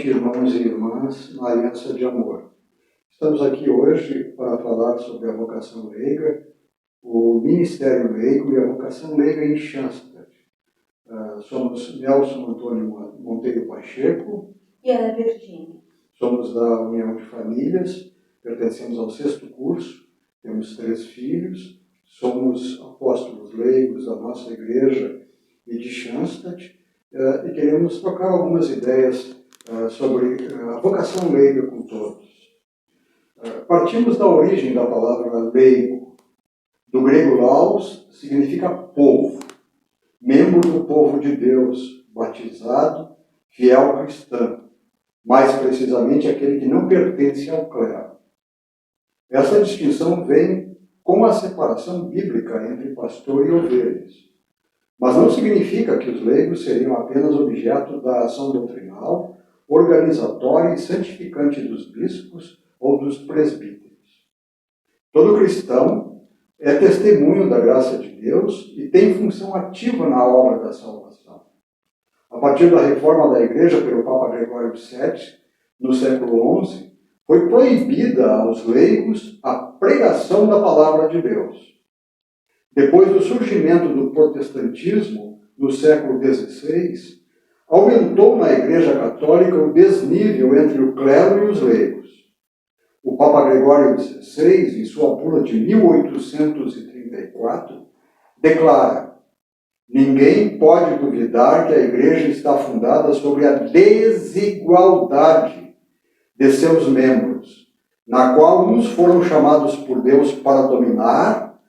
noite, irmãos e irmãs, na Aliança de Amor. Estamos aqui hoje para falar sobre a vocação leiga, o ministério leigo e a vocação leiga em Schanstatt. Somos Nelson Antônio Monteiro Pacheco e Ana Virgínia. Somos da União de Famílias, pertencemos ao 6º curso, temos 3 filhos, somos apóstolos leigos da nossa igreja e de Schanstatt, e queremos trocar algumas ideias sobre a vocação leiga com todos. Partimos da origem da palavra leigo. Do grego laos significa povo, membro do povo de Deus, batizado, fiel cristão, mais precisamente aquele que não pertence ao clero. Essa distinção vem com a separação bíblica entre pastor e ovelhas. Mas não significa que os leigos seriam apenas objeto da ação doutrinal, organizatória e santificante dos bispos ou dos presbíteros. Todo cristão é testemunho da graça de Deus e tem função ativa na obra da salvação. A partir da reforma da Igreja pelo Papa Gregório VII, no século XI, foi proibida aos leigos a pregação da palavra de Deus. Depois do surgimento do protestantismo, no século XVI, aumentou na Igreja Católica o desnível entre o clero e os leigos. O Papa Gregório XVI, em sua bula de 1834, declara: ninguém pode duvidar que a Igreja está fundada sobre a desigualdade de seus membros, na qual uns foram chamados por Deus para dominar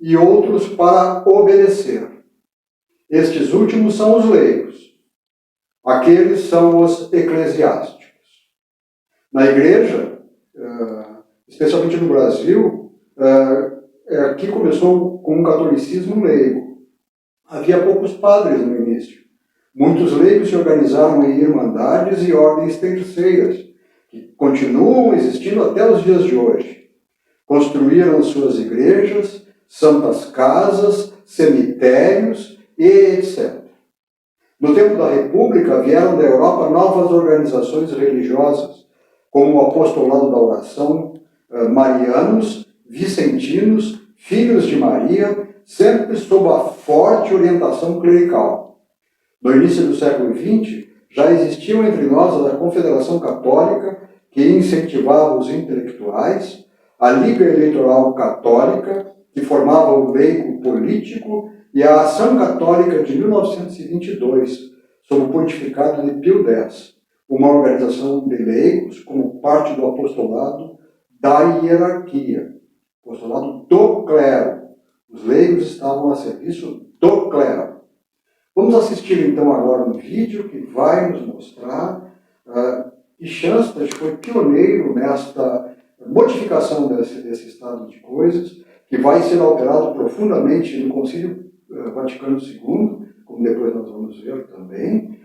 e outros para obedecer. Estes últimos são os leigos. Aqueles são os eclesiásticos. Na Igreja, especialmente no Brasil, aqui começou com um catolicismo leigo. Havia poucos padres no início. Muitos leigos se organizaram em irmandades e ordens terceiras, que continuam existindo até os dias de hoje. Construíram suas igrejas, santas casas, cemitérios e etc. No tempo da República, vieram da Europa novas organizações religiosas, como o Apostolado da Oração, marianos, vicentinos, filhos de Maria, sempre sob a forte orientação clerical. No início do século XX, já existiam entre nós a Confederação Católica, que incentivava os intelectuais, a Liga Eleitoral Católica, que formava o leigo político, e a Ação Católica de 1922, sob o pontificado de Pio X, uma organização de leigos como parte do apostolado da hierarquia, apostolado do clero. Os leigos estavam a serviço do clero. Vamos assistir então agora um vídeo que vai nos mostrar que Schanstatt foi pioneiro nesta modificação desse estado de coisas, que vai ser alterado profundamente no Concílio Vaticano II, como depois nós vamos ver também.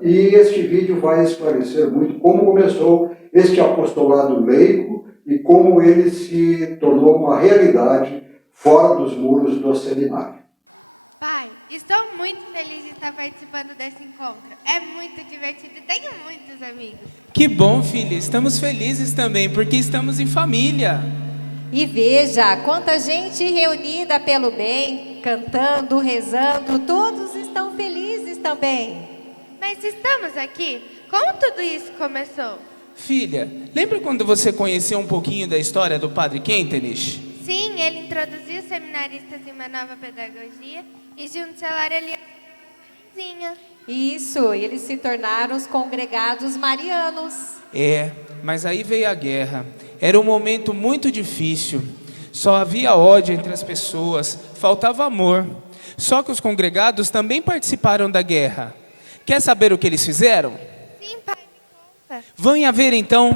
E este vídeo vai esclarecer muito como começou este apostolado leigo e como ele se tornou uma realidade fora dos muros do seminário. Pai, estou muito feliz de estar participando desse encontro. É muito divertido e tenho muitos amigos. Que bom, filha. Estamos felizes também, porque estamos em família. E veja, quanta gente reunida pelo bem, cantando, rezando, todos estão felizes também. Mas estamos aqui? Como tudo isso começou? Filha, lembra quando você conheceu um pouquinho da história do Padre Kentenich? Sim, ele introduziu os seminaristas em uma nova pedagogia e juntos a aliança. Isso, eles se tornaram os congregados marianos. Mas aí veio a guerra. Era um momento muito difícil. Só havia ódio entre as pessoas, faltava amor. Só que os congregados também participaram da guerra. Quer saber o que eles fizeram? Sim, pai, me conta. Venha ver então.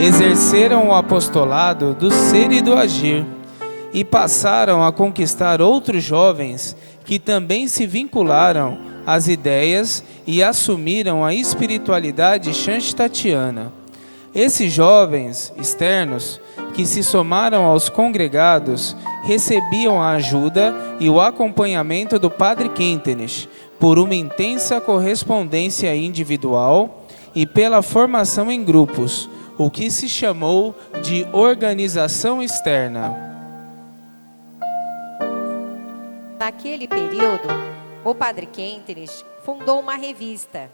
exerceram o apostolado do ser e do agir, e passaram a conquistar outros jovens que também se vincularam às ideias e assumiram a espiritualidade shanstatiana. Esses jovens externos, que se somaram aos congregados, recebiam a ajuda e o acompanhamento do Padre Quentinich por uma intensa correspondência individual e pela formação em grupos, o que se chamou de organização externa. Naquele período, o Padre Quentinich fundou uma revista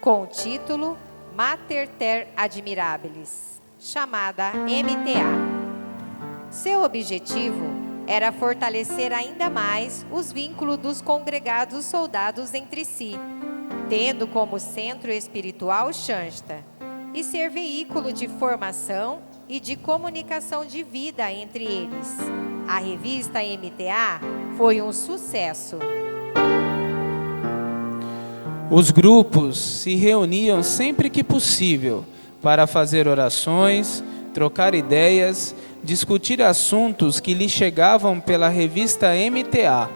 com o título Mater Ter Admirabilis, chamada MTA. Seu objetivo era fortalecer ainda mais os vínculos dos congregados soldados entre si, tendo como centro espiritual Shansta, e ser veículo de formação e de comunicação de vida entre eles. A revista MTA foi um sucesso. Os grupos se reuniam sempre que possível para fazer orações, trocar ideias, discutir assuntos que lhe chegavam pela revista MTA.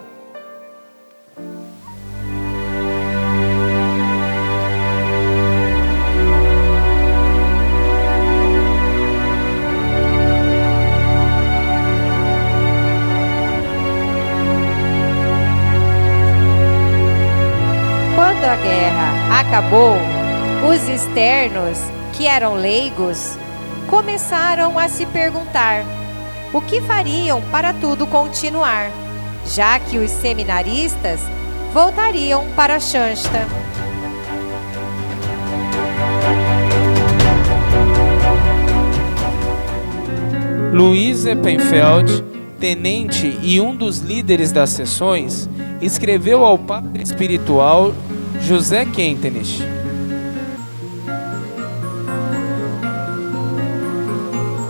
Quando a guerra acabou, os externos, que eram leigos, começaram a se perguntar o que fariam para tudo continuar, já que os seminaristas voltariam para Shansta. Luiz Eppenfeld, tenente e um dos líderes das sessões, escreveu ao padre espiritual José Quentinich: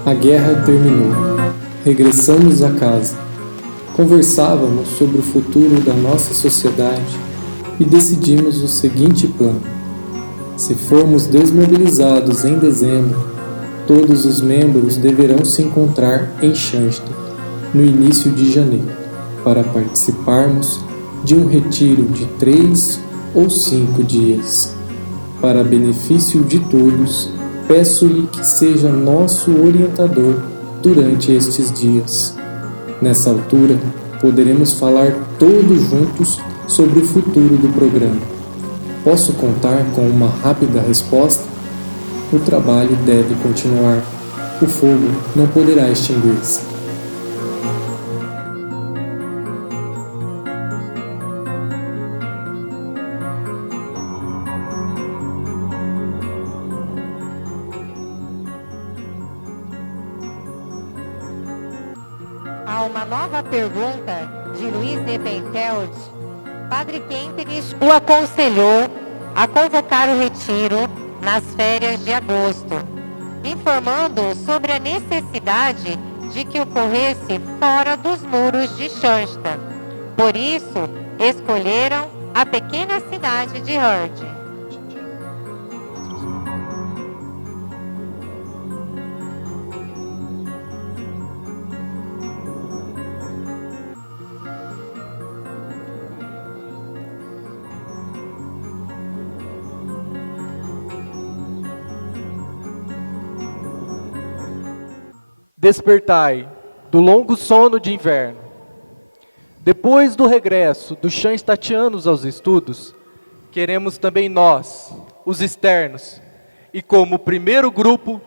A guerra terminou. Regressamos a casa. Conversávamos sobre o futuro da nossa sociedade e decidimos o seguinte plano. Se formos desmobilizados em dezembro, todos os membros deverão se encontrar em Shansta, no início de janeiro, para participarmos de um retiro de 3 ou 5 dias. Para benefício de todos, peço-lhe que seja nosso orientador durante estes dias. Nessa altura, poderemos falar todos juntos sobre o futuro do programa. Posso contar com uma rápida resposta? O trabalho deve continuar. O fogo não poderá extinguir-se. A uma nova pergunta de Luiz Eppenfeld, Padre Quentinich o aconselhou a convocar o retiro nas férias de agosto, informando sobre a necessidade de que ocorresse fora dos muros de Shansta. Por isso, escolheram a pequena cidade de Hurd. Despertai do longo sono de inverno. Depois do regresso dos shanstatianos aos estudos, queremos também nós, os externos, e como primeiro grupo,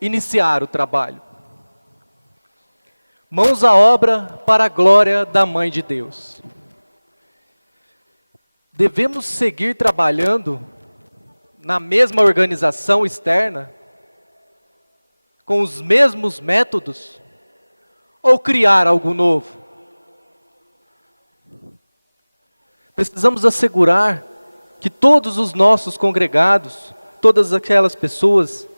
iniciar o trabalho. Mãos à obra para a glória da Mãe de Deus. Devemos seguir trabalhando na mesma organização externa, com os mesmos métodos, ou criar algo novo? Precisamos assegurar que todos os nossos congregados, todas aquelas pessoas,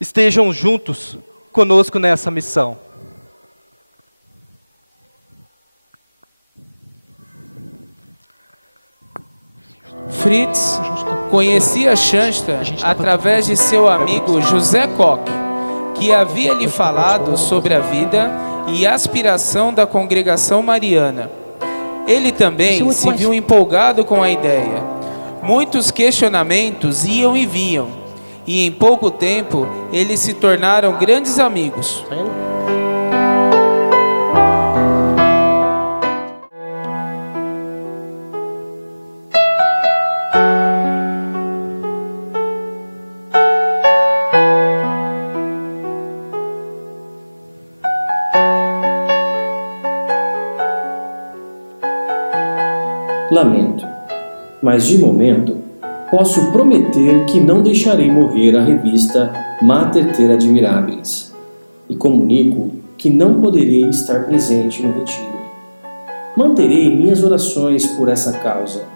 estejam juntos conosco nessa missão. Fritz conhecia Shansta através de seu amigo José Koch, que havia lhe falado sobre a vida e aspiração da congregação mariana. Ele também se viu empolgado com a ideia. Muitos questionamentos iam e vinham, e em pouco tempo eles se tornaram grandes amigos. Lamento, mas de momento posso prometer que não deixarei morrer a revista Mater Ter Admirabilis e comunico que não poderei estar presente no retiro. Manterei minhas orações por essa causa.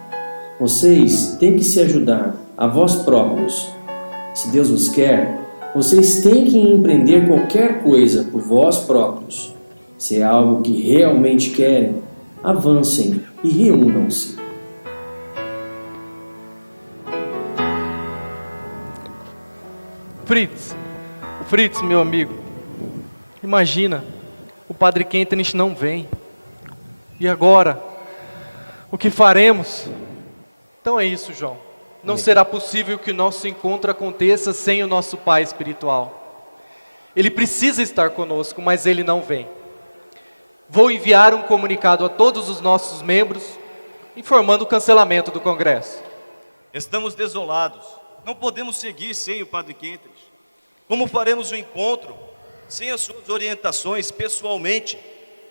Vocês têm que se ajudar a vós próprios. Se Deus os quer, vocês têm que empreender qualquer coisa por vós próprios. Se é algo que realmente querem, avancem e reúnam-se. Fritz, meu amigo, imagina, o Padre Kentenich não vem. E agora, o que faremos? Então é isso, João. Não será possível que o nosso encontro aconteça sem o nosso pai espiritual. Ele precisa estar conosco, mas ele não vem. Vou enviar um comunicado a todos os nossos membros, informando o cancelamento do congresso. Estamos desolados. Não podemos seguir sem o Padre Kentenich. Como faremos o encontro sem as suas orientações pessoalmente?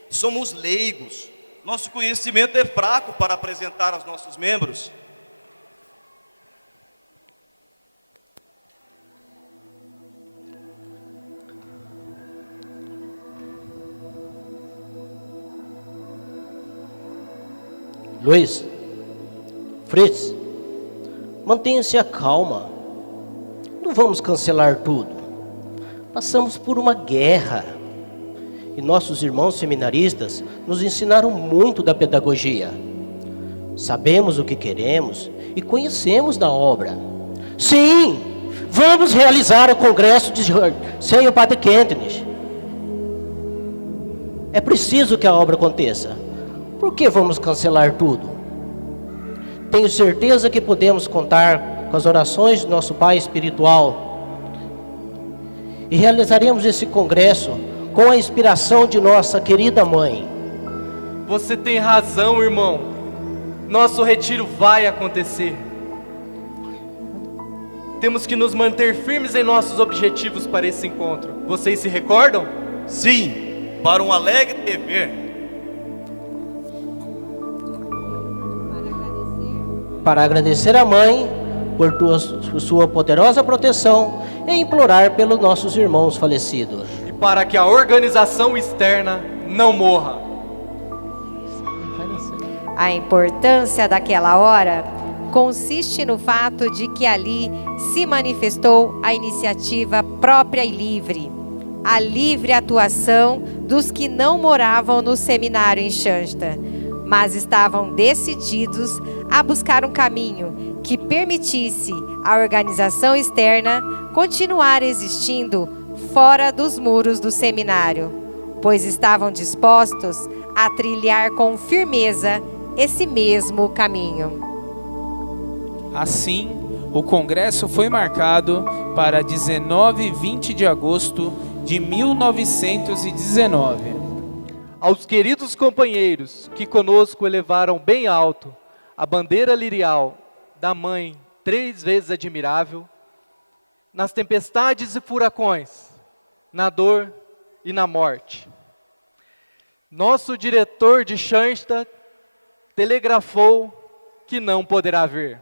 Somos leigos. Nosso conhecimento é fraco para apresentar aos nossos membros. Luiz, Fritz, mantenha-se calma. Não vamos cancelar tudo. Passamos por uma guerra. E nossos irmãos seminaristas nos ensinaram muito da pedagogia. Sabemos o que queremos e conhecemos da obra. Sim, vamos realizar o congresso sem o Padre Kentenich. É preciso que a obra aconteça. Por que vamos cancelar tudo? Tenho certeza que podemos contar com as orações do nosso Pai espiritual. E realizaremos esse congresso com a inspiração de nossa querida mãe. Você tem razão, irmão. Nosso retiro vai acontecer. Temos que nos manter firmes em nossos objetivos para esse encontro. Vocês se recordam? Sim, para um alegre dever. Para agradecer à mãe por sua poderosa proteção e implorar pelos nossos irmãos falecidos. E para que a organização externa não morra. A importância daquela hora consiste no fato de que ali se manifestou a iniciativa própria e livre, a livre atuação dos que não moravam no seminário em Shansta, mas estavam decididos a buscar um caminho que permitisse à organização externa continuar existindo fora dos muros do seminário, pois estavam dispostos a trilhar com firmeza esse mesmo caminho. Assim, o congresso foi marcado para 19 e 20 de agosto de 1919. Aos queridos companheiros que conosco elevaram bem alto a bandeira lirial da Mãe 3 vezes admirável, nas tempestades e furacões, na dor e na morte. Nosso diretor de Shansta telegrafou que não poderá vir.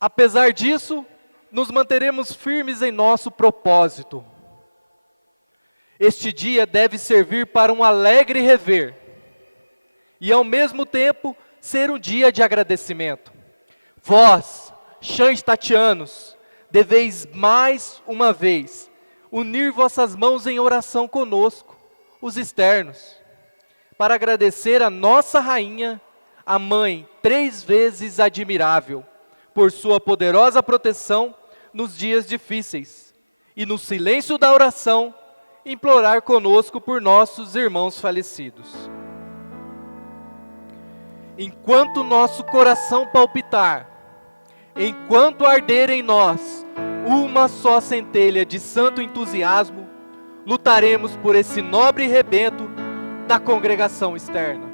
Apesar disso, nos manteremos firmes em nosso propósito. Este dia deve servir para um alegre rever e, ao mesmo tempo, ser um dia de agradecimento. Vós, shanstatianos, deveis mais uma vez unir vossas mãos em oração conosco, os externos, para agradecer a nossa rainha a Mãe 3 vezes admirável, por sua poderosa proteção nos dias difíceis, e no silêncio da oração, implorar conosco por nossos irmãos falecidos. Enquanto nosso coração palpitar, enquanto arder em nós uma só centelha de santo entusiasmo, lutaremos por esse nobre rebento da congregação externa.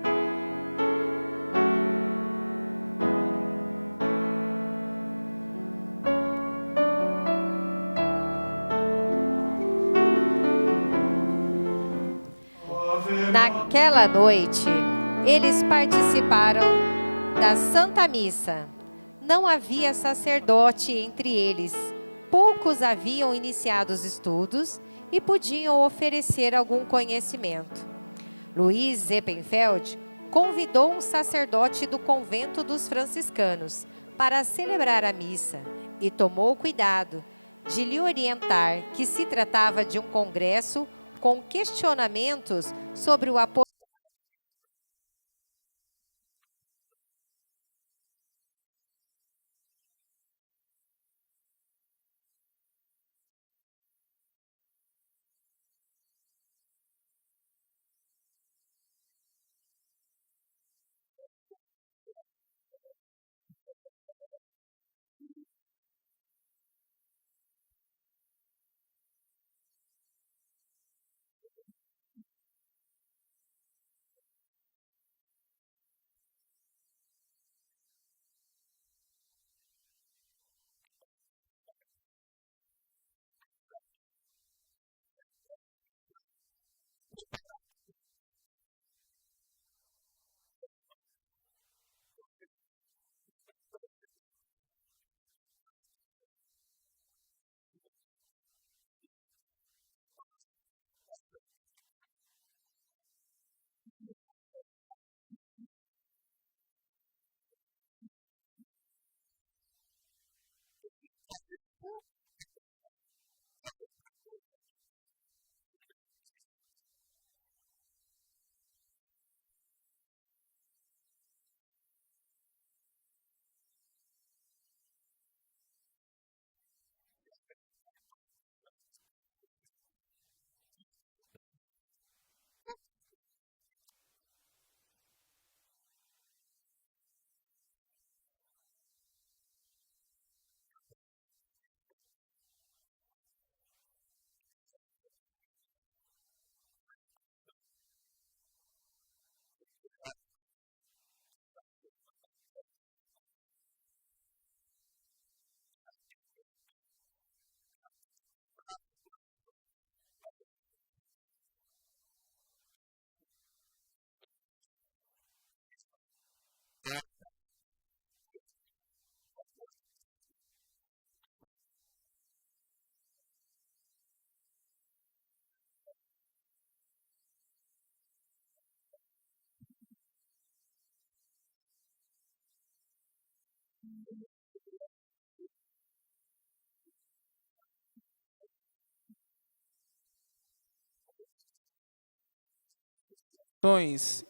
Naquela noite, eles participaram da Santa Missa. Não havia sacerdote entre eles. Poucos haviam iniciado os estudos e podiam oferecer algum conhecimento. Luiz Zeppenfeld convidou um sacerdote do convento dos franciscanos para celebrar a missa e tomou cuidado de lhe orientar que se tratava de um congresso com questionamentos sobre o apostolado.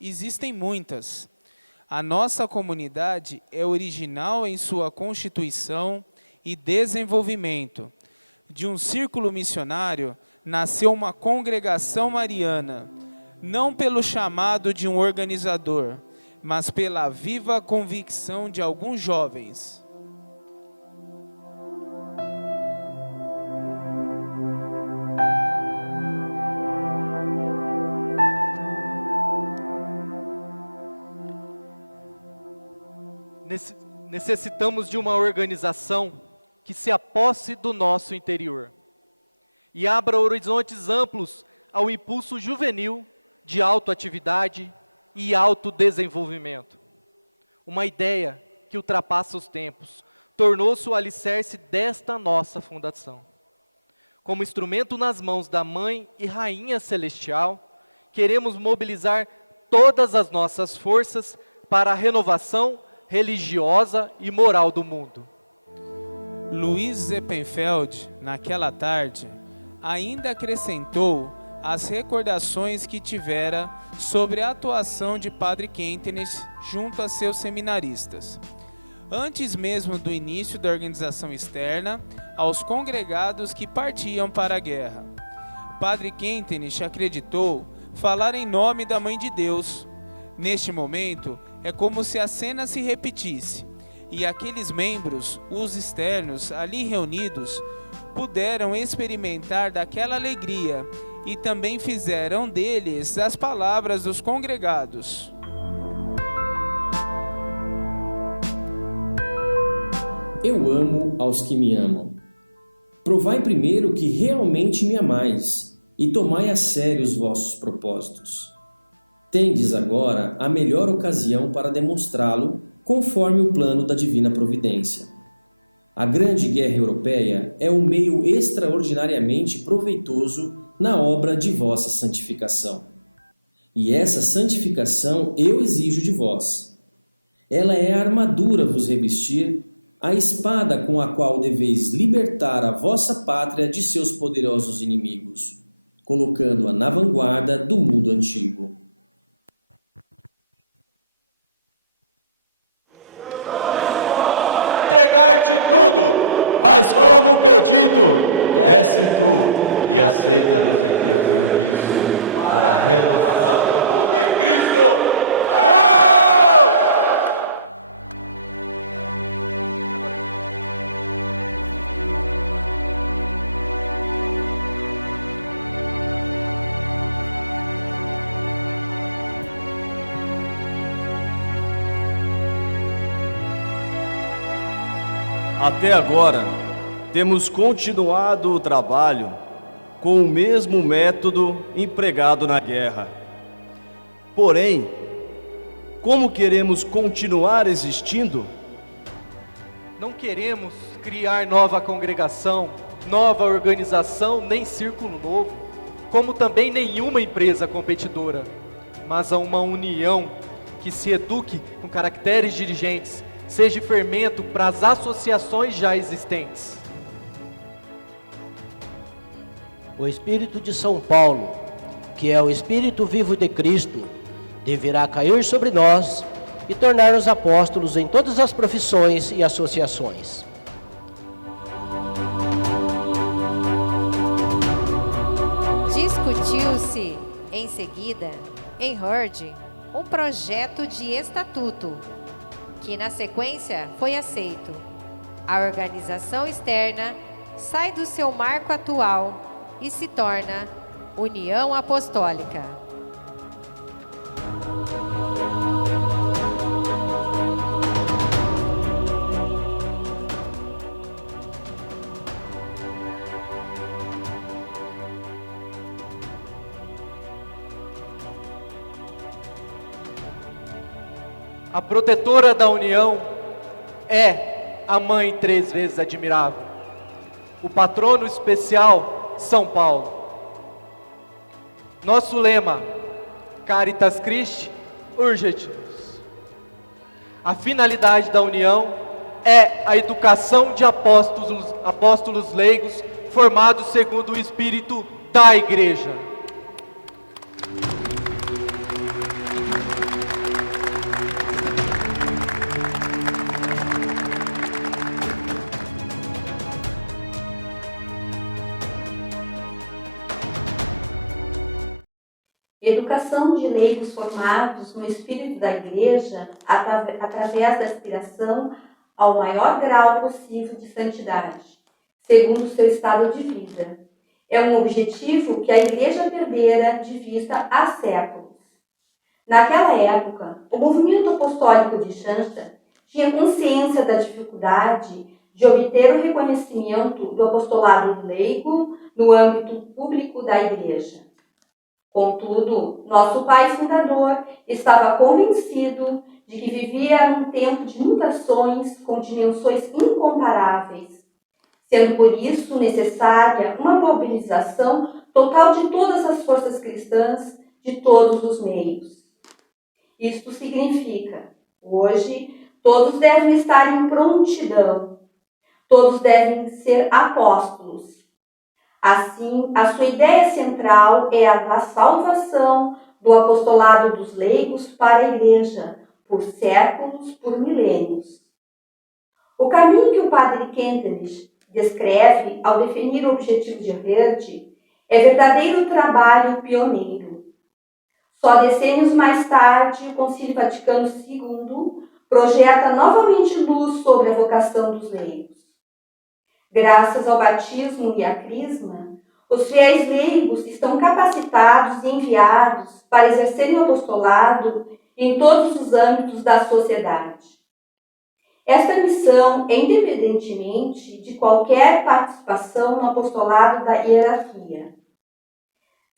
Existem muitas. A nossa comunidade é original em sua constituição e desenvolvimento. De um círculo missionário nasceu uma congregação mariana, não pelo chamado de um organizador, mas pela viva convicção de alguns jovens. Necessitamos de uma organização que se aposse do nosso interior e abra horizontes amplos ao impulso juvenil de autoatividade e autodesenvolvimento. Uma ideia que ultrapassa os tempos, tornou-se o alicerce desta nossa fundação. Como instrumento nas mãos da Mãe e Rainha Celestial, queremos mobilizar todas as nossas forças para a renovação religiosa e moral do mundo. Luiz Zeppenfeld, naquela tarde, ainda acrescentou as recordações que tivera sobre a atuação de Padre Quentenes junto a seus seminaristas. Antes mesmo do início da organização externa, aos congregados que partiam para a guerra. Padre Quentenes acreditou falar em nome da Mãe de Deus. Neste momento, é como se a cena se repetisse, e aqueles membros, os externos, ali reunidos, puderam experimentar daquela alegria e também fizeram deles as palavras dos congregados. Eu amo aos que me amam. Provai primeiro que realmente me amais, e tomai a sério os vossos propósitos. Tendes agora a melhor ocasião para demonstrá-lo, conforme o plano da divina providência. A Grande Guerra Europeia é um meio extraordinariamente proveitoso na obra de vossa santificação. E essa santificação eu exijo de vós. Ela é a armadura vos revestir, a espada com a qual deveis libertar a vossa pátria de seus poderosos inimigos, colocando-a na vanguarda do mundo antigo. Entregar-te tudo, mas como pedido, desce tu e aceita-nos em teu serviço para a renovação do mundo em Cristo. Até agora, temos continuado o trabalho com o mesmo método empregado na guerra. Porém, como queremos continuar existindo? Não queremos criar nova congregação, nova organização, nem círculo novo, como também nenhuma empresa competidora, mas a uma união que se eduque com caracteres dirigentes, seja fermento para as associações já existentes. O Espírito de São Paulo, que é o Espírito vivo de Cristo, deverá cair sobre nós e tornar-nos apóstolos em todas as profissões e associações. Discutiu-se, em seguida, em Hurd, um projeto de estatuto, que na sequência foi aceito. A organização externa sai do seu marco atual e se torna União Apostólica. A protetora da união é a Mãe Três Vezes Admirável, o patrono especial São Paulo. Nosso lema, Caritas Christi Urgentius. A finalidade da união é a educação de apóstolos leigos formados segundo o espírito da Igreja. Educação de leigos formados no espírito da Igreja através da aspiração ao maior grau possível de santidade, segundo o seu estado de vida. É um objetivo que a Igreja perdera de vista há séculos. Naquela época, o movimento apostólico de Shansta tinha consciência da dificuldade de obter o reconhecimento do apostolado leigo no âmbito público da Igreja. Contudo, nosso pai fundador estava convencido de que vivia num tempo de mutações com dimensões incomparáveis, sendo por isso necessária uma mobilização total de todas as forças cristãs de todos os meios. Isto significa, hoje, todos devem estar em prontidão, todos devem ser apóstolos. Assim, a sua ideia central é a da salvação do apostolado dos leigos para a Igreja, por séculos, por milênios. O caminho que o padre Kentenich descreve ao definir o objetivo de Herdt é verdadeiro trabalho pioneiro. Só decênios mais tarde, o Concílio Vaticano II projeta novamente luz sobre a vocação dos leigos. Graças ao batismo e à crisma, os fiéis leigos estão capacitados e enviados para exercerem o apostolado em todos os âmbitos da sociedade. Esta missão é independentemente de qualquer participação no apostolado da hierarquia.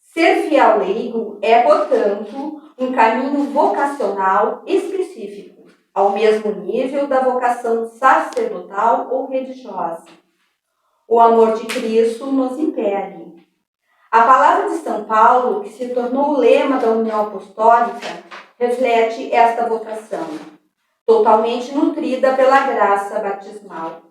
Ser fiel leigo é, portanto, um caminho vocacional específico, ao mesmo nível da vocação sacerdotal ou religiosa. O amor de Cristo nos impele. A palavra de São Paulo, que se tornou o lema da União Apostólica, reflete esta vocação, totalmente nutrida pela graça batismal.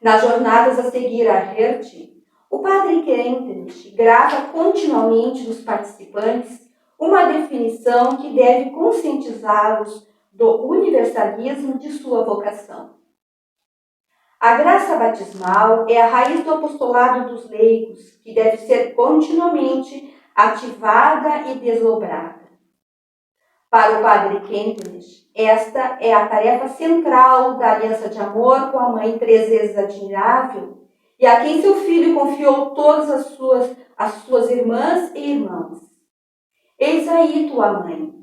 Nas jornadas a seguir a Herdt, o padre Kentenich grava continuamente nos participantes uma definição que deve conscientizá-los do universalismo de sua vocação. A graça batismal é a raiz do apostolado dos leigos, que deve ser continuamente ativada e desdobrada. Para o padre Kentenich, esta é a tarefa central da aliança de amor com a mãe três vezes admirável e a quem seu filho confiou todas as suas irmãs e irmãos. Eis aí tua mãe.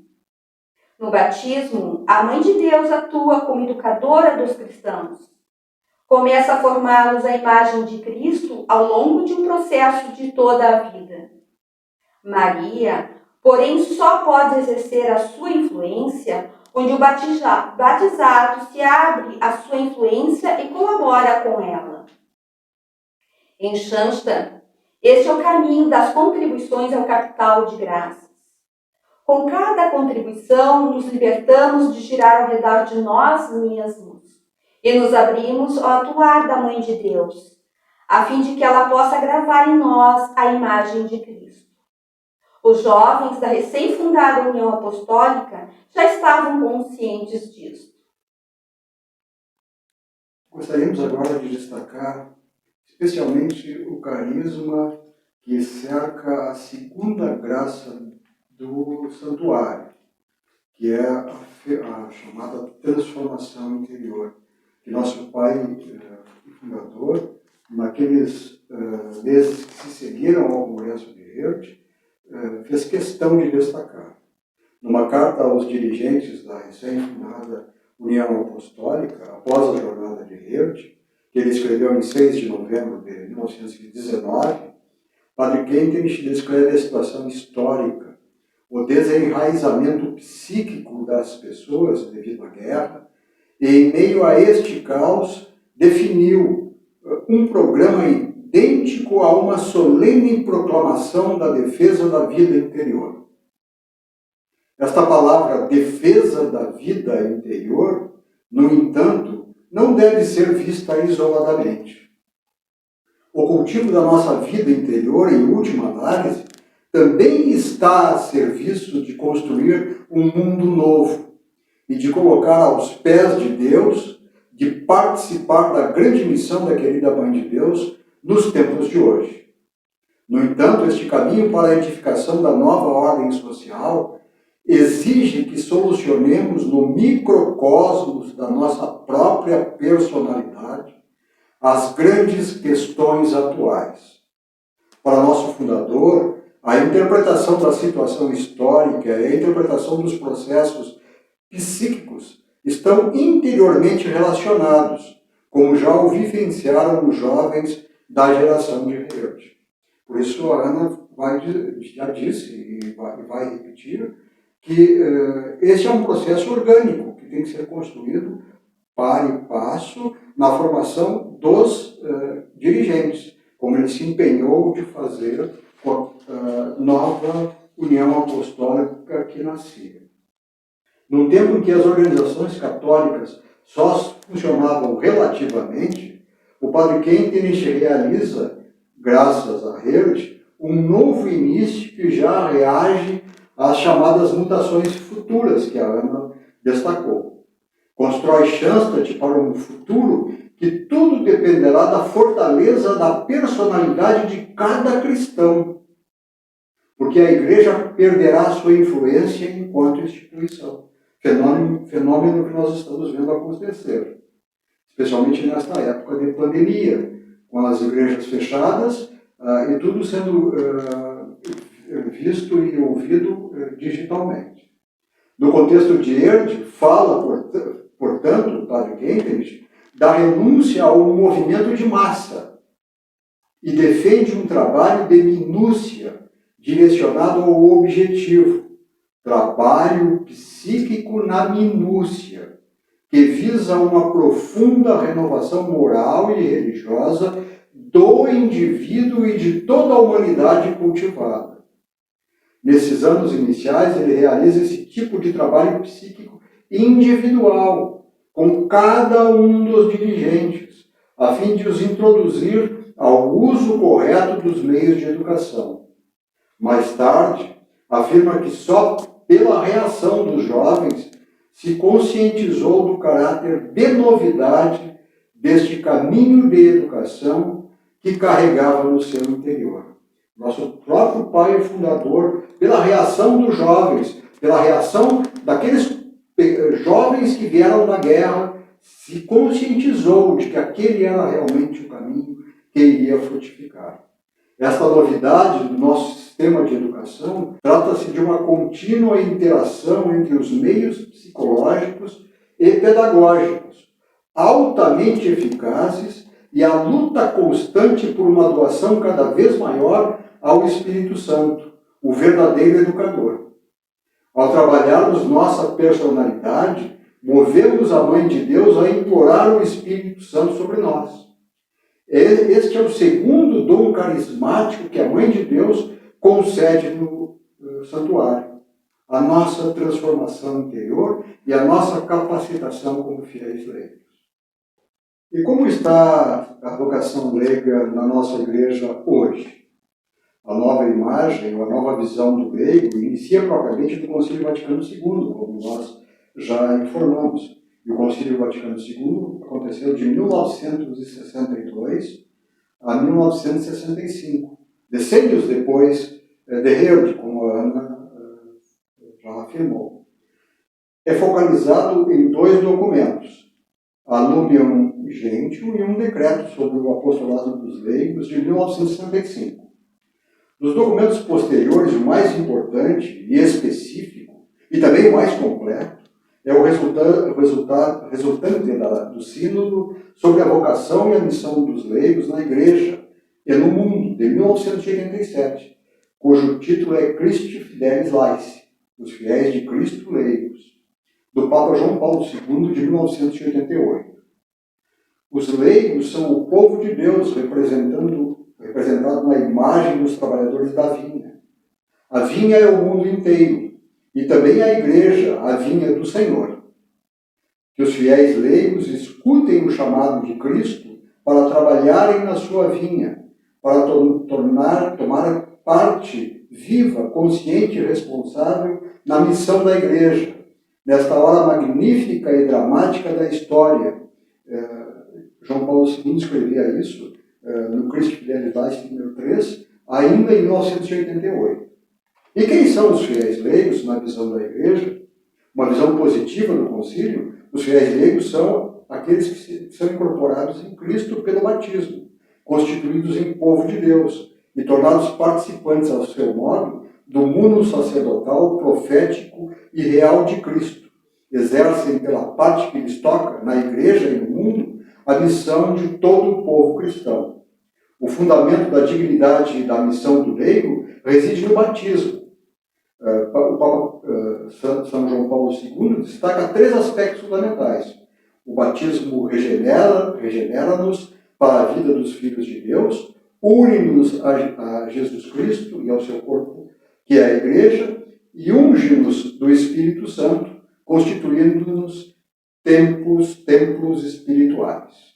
No batismo, a Mãe de Deus atua como educadora dos cristãos. Começa a formá-los à imagem de Cristo ao longo de um processo de toda a vida. Maria, porém, só pode exercer a sua influência onde o batizado se abre à sua influência e colabora com ela. Em Schanstatt, este é o caminho das contribuições ao capital de graças. Com cada contribuição, nos libertamos de girar ao redor de nós mesmos e nos abrimos ao atuar da Mãe de Deus, a fim de que ela possa gravar em nós a imagem de Cristo. Os jovens da recém-fundada União Apostólica já estavam conscientes disso. Gostaríamos agora de destacar especialmente o carisma que cerca a segunda graça do santuário, que é a chamada transformação interior, que nosso pai fundador, naqueles meses que se seguiram ao Congresso de Herdt, fez questão de destacar. Numa carta aos dirigentes da recém-fundada União Apostólica, após a jornada de Herdt, que ele escreveu em 6 de novembro de 1919, Padre Kentenich descreve a situação histórica, o desenraizamento psíquico das pessoas devido à guerra, e em meio a este caos definiu um programa idêntico a uma solene proclamação da defesa da vida interior. Esta palavra defesa da vida interior, no entanto, não deve ser vista isoladamente. O cultivo da nossa vida interior, em última análise, também está a serviço de construir um mundo novo e de colocar aos pés de Deus, de participar da grande missão da querida Mãe de Deus nos tempos de hoje. No entanto, este caminho para a edificação da nova ordem social exige que solucionemos no microcosmos da nossa própria personalidade as grandes questões atuais. Para nosso fundador, a interpretação da situação histórica e a interpretação dos processos psíquicos estão interiormente relacionados, como já o vivenciaram os jovens da geração de Herdt. Por isso, a Ana já disse e vai repetir que esse é um processo orgânico que tem que ser construído para e passo na formação dos dirigentes, como ele se empenhou de fazer com a nova União Apostólica que nascia. Num tempo em que as organizações católicas só funcionavam relativamente, o padre Kentenich realiza graças a Herd, um novo início que já reage às chamadas mutações futuras que a Ana destacou. Constrói Schanstatt para um futuro que tudo dependerá da fortaleza da personalidade de cada cristão, porque a Igreja perderá sua influência enquanto instituição. Fenômeno que nós estamos vendo acontecer, especialmente nesta época de pandemia, com as igrejas fechadas e tudo sendo visto e ouvido digitalmente. No contexto de Herd, fala, portanto, o padre Kentenich, da renúncia ao movimento de massa e defende um trabalho de minúcia direcionado ao objetivo, trabalho psíquico na minúcia, que visa uma profunda renovação moral e religiosa do indivíduo e de toda a humanidade cultivada. Nesses anos iniciais, ele realiza esse tipo de trabalho psíquico individual, com cada um dos dirigentes, a fim de os introduzir ao uso correto dos meios de educação. Mais tarde, afirma que só pela reação dos jovens se conscientizou do caráter de novidade deste caminho de educação que carregava no seu interior. Nosso próprio pai fundador, pela reação dos jovens, pela reação daqueles jovens que vieram da guerra, se conscientizou de que aquele era realmente o caminho que iria frutificar. Esta novidade do nosso sistema de educação trata-se de uma contínua interação entre os meios psicológicos e pedagógicos, altamente eficazes, e a luta constante por uma doação cada vez maior ao Espírito Santo, o verdadeiro educador. Ao trabalharmos nossa personalidade, movemos a Mãe de Deus a implorar o Espírito Santo sobre nós. Este é o segundo dom carismático que a Mãe de Deus concede no santuário. A nossa transformação interior e a nossa capacitação como fiéis leigos. E como está a vocação leiga na nossa igreja hoje? A nova imagem, ou a nova visão do leigo, inicia propriamente do Concílio Vaticano II, como nós já informamos. E o Concílio Vaticano II aconteceu de 1962 a 1965, decênios depois de Herd, como a Ana já afirmou. É focalizado em dois documentos, a Lumium Gentium e um decreto sobre o apostolado dos leigos de 1965. Dos documentos posteriores, o mais importante e específico, e também o mais completo, é o resultante do Sínodo sobre a vocação e a missão dos leigos na Igreja e no mundo, de 1987, cujo título é Christi Fidelis Laici, os fiéis de Cristo leigos, do Papa João Paulo II, de 1988. Os leigos são o povo de Deus representado na imagem dos trabalhadores da vinha. A vinha é o mundo inteiro, e também a Igreja, a vinha do Senhor. Que os fiéis leigos escutem o chamado de Cristo para trabalharem na sua vinha, para tomar parte viva, consciente e responsável na missão da Igreja, nesta hora magnífica e dramática da história. João Paulo II escrevia isso no Christi Fidelis Laici, número 3, ainda em 1988. E quem são os fiéis leigos na visão da Igreja? Uma visão positiva do concílio, os fiéis leigos são aqueles que são incorporados em Cristo pelo batismo, constituídos em povo de Deus e tornados participantes, ao seu modo, do mundo sacerdotal, profético e real de Cristo. Exercem, pela parte que lhes toca, na Igreja e no mundo, a missão de todo o povo cristão. O fundamento da dignidade e da missão do leigo reside no batismo. O Papa São João Paulo II destaca 3 aspectos fundamentais. O batismo regenera-nos para a vida dos filhos de Deus, une-nos a Jesus Cristo e ao seu corpo, que é a Igreja, e unge-nos do Espírito Santo, constituindo-nos templos espirituais.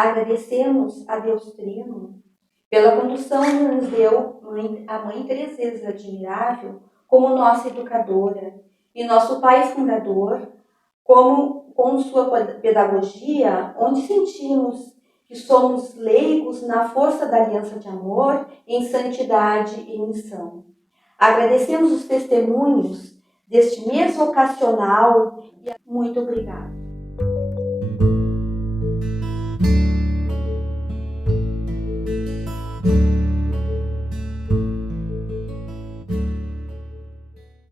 Agradecemos a Deus Trino pela condução que nos deu a Mãe Teresa Admirável como nossa educadora e nosso pai fundador, como com sua pedagogia, onde sentimos que somos leigos na força da aliança de amor, em santidade e missão. Agradecemos os testemunhos deste mês vocacional e muito obrigado.